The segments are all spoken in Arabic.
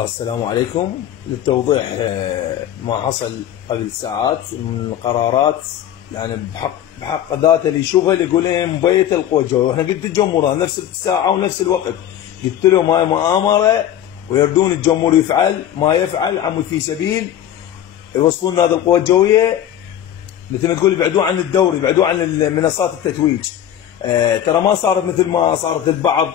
السلام عليكم. للتوضيح ما حصل قبل ساعات من القرارات، يعني بحق ذاته اللي يشوفه اللي يقول ايه مبيت القوى الجويه، واحنا قلت الجمهور نفس الساعه ونفس الوقت قلت لهم هاي مؤامره ويردون الجمهور يفعل ما يفعل عمي في سبيل يوصلون هذه القوى الجويه مثل ما تقول يبعدون عن الدوري، يبعدون عن منصات التتويج. ترى ما صارت مثل ما صارت البعض،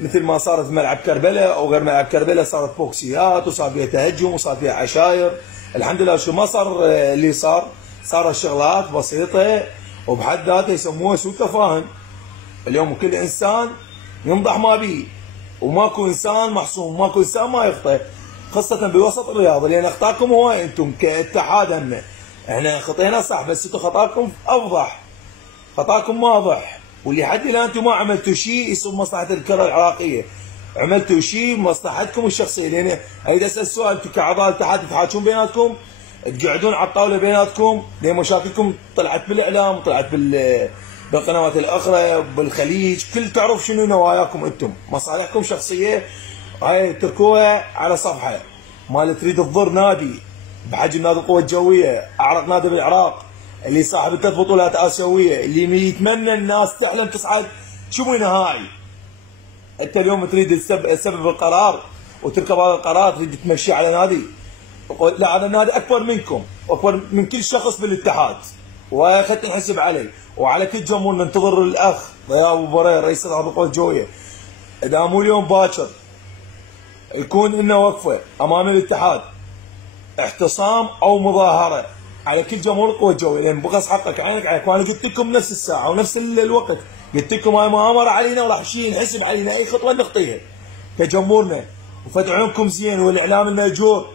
مثل ما صارت في ملعب كربلاء او غير ملعب كربلاء، صارت بوكسيات وصار فيها تهجم وصار فيها عشاير. الحمد لله شو ما صار اللي صار الشغلات بسيطه وبحد ذاته يسموها سوء تفاهم. اليوم كل انسان ينضح ما بيه، وماكو انسان محصوم، ماكو انسان ما يخطئ، خاصه بوسط الرياضه، لان اخطاكم هو انتم كاتحاد همنا. احنا خطينا صح، بس انتم خطاكم افضح، خطاكم واضح، واللي حد الان انتم ما عملتوا شيء يصب مصلحه الكره العراقيه، عملتوا شيء بمصلحتكم الشخصيه. لان اريد اسال سؤال، انتم كاعضاء الاتحاد تتحاجون بيناتكم، تقعدون على الطاوله بيناتكم، لان مشاكلكم طلعت بالاعلام وطلعت بالقنوات الاخرى بالخليج، كل تعرف شنو نواياكم انتم، مصالحكم شخصيه هاي تركوها على صفحه. ما تريد تضر نادي بحجم نادي القوى الجويه، اعرق نادي بالعراق، اللي صاحب 3 بطولات اسيويه، اللي يتمنى الناس تحلم تصعد شو نهائي. انت اليوم تريد تسبب القرار وتركب هذا القرار، تريد تمشي على نادي؟ لا، هذا النادي اكبر منكم، اكبر من كل شخص بالاتحاد، وخلت نحسب عليه وعلى كل جمهور. ننتظر الاخ ضياء ابو برير رئيس اتحاد القوى الجويه، اذا مو اليوم باكر يكون لنا وقفه امام الاتحاد، اعتصام او مظاهره على كل جمهور القوى الجويه، لان بغص حقك عينك عليك. وانا قلت لكم نفس الساعه ونفس الوقت، قلت لكم هاي مؤامره علينا وراح شيء نحسب علينا اي خطوه نخطيها كجمهورنا، وفتح عيونكم زين، والاعلام الماجور